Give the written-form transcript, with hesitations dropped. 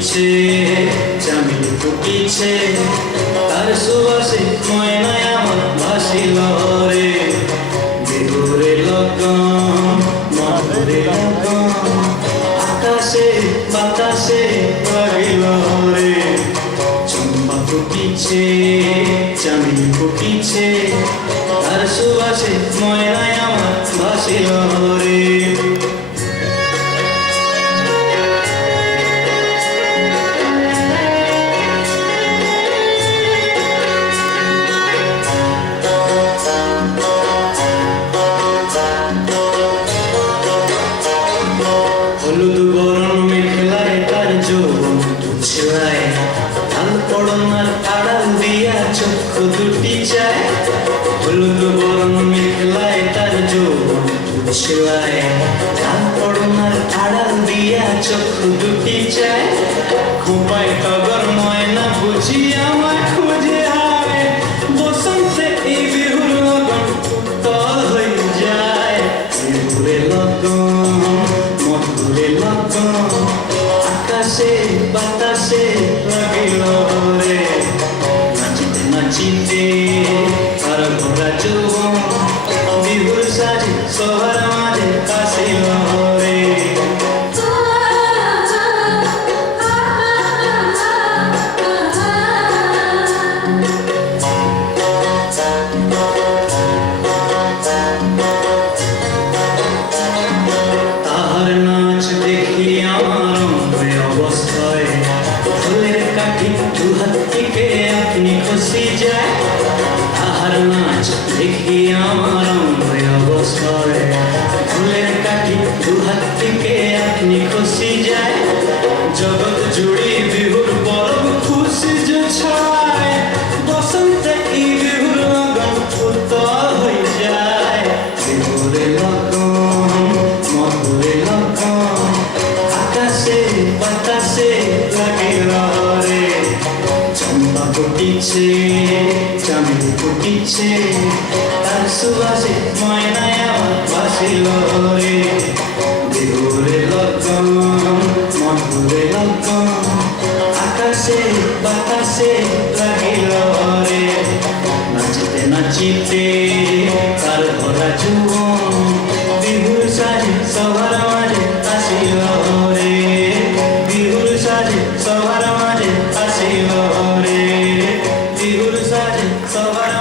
ফুটিছে চামেলি ফুটিছে তার সুবাসে ময়নায় আমার ভাসিল রে বিহুরে লগন মধুরে লগন আকাশে বাতাসে লাগিল রে চম্পা ফুটিছে চামেলি ফুটিছে তার সুবাসে ময়নায় আমার ভাসিল রে হলুদ বরণ মেঘলায় তার যৌবন দুছলায় লাল পড়নার আড়াল দিয়া চক্ষু দুটি চায় হলুদ বরণ মেঘলায় তার যৌবন দুছলায় লাল পড়নার আড়াল দিয়া চক্ষু দুটি চায় খোপায় টগর ময়না বুঝি আমায় খুঁজে হারে বসন্তে এই বিহুর লগন উত্তল হয়ে যায় বিহুরে লগন মধুরে লগন আকাশে বাতাসে লাগিল রে নাচিতে নাচিতে আর ভরা যৌবন বিহুর সাজে সবার মাঝে আসিল রে তাহার নাচ দেখি আমার অন্তরে অবস্থায় ফুলের কাঠি দু হাত থেকে আপনি খসি যায় তাহার নাচ দেখি আমার অন্তরে অবস্থায় ফুলের কাঠি দু হাত থেকে আপনি খসি যায় জগৎ জুড়ে বিহুর পরব খুশি যে ছড়ায় বসন্তে এই বিহুর লগন উত্তল হয়ে যায় বিহুরে লগন মধুরে লগন আকাশে বাতাসে লাগিল রে চম্পা ফুটিছে চামেলি ফুটিছে তার সুবাসে ময়নায় আমার ভাসিল রে বিহুরে লগন মধুরে লগন আকাশে বাতাসে লাগিল রে নাচিতে নাচিতে তার ভরা যৌবন বিহুর সাজে সবার মাঝে আসিল রে বিহুর সাজে সবার মাঝে আসিল রে বিহুর সাজে সবার